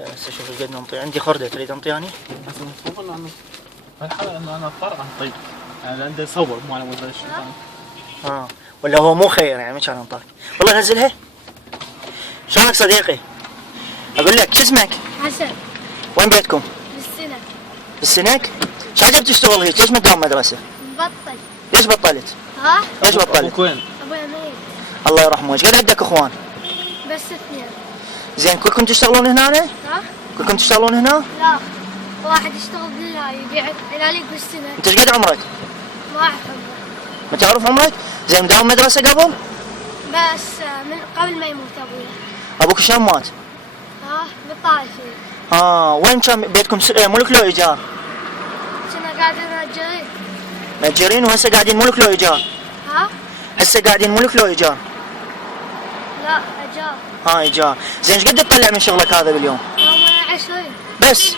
هسه شوف ايش قد ننطي. عندي خردة تريد انطياني؟ بس المفروض انه الحالة انه انا اضطر انطيك، يعني عندي اصور مو انا ولا شيء ثاني. ولا هو مو خير يعني ما كان انطاك. والله نزلها. شلونك صديقي؟ اقول لك شو اسمك؟ حسن. وين بيتكم؟ بالسنة. بالسنك؟ شو عجب تشتغل هيك؟ ليش ما تداوم مدرسة؟ مبطل. ليش بطلت؟ ها؟ ليش بطلت؟ ابوك وين؟ ابوي ميت. الله يرحمه. ايش قد عندك اخوان؟ بس 2. زين كلكم تشتغلون هنا؟ ها؟ كلكم تشتغلون هنا؟ لا. واحد يشتغل بالهاي يبيع العليق بالسنة. انت ايش قد عمرك؟ ما اعرف عمره. ما تعرف عمرك؟ زين مداوم مدرسة قبل؟ بس من قبل ما يموت ابويا. ابوك شلون مات؟ ها؟ بالطائفة. وين كان بيتكم ملك لو ايجار؟ كنا قاعدين مأجرين. مأجرين وهسه قاعدين ملك لو ايجار؟ ها؟ هسه قاعدين ملك لو ايجار؟ لا اجار. ايجار. زين ايش قد تطلع من شغلك هذا باليوم؟ يوم 20. بس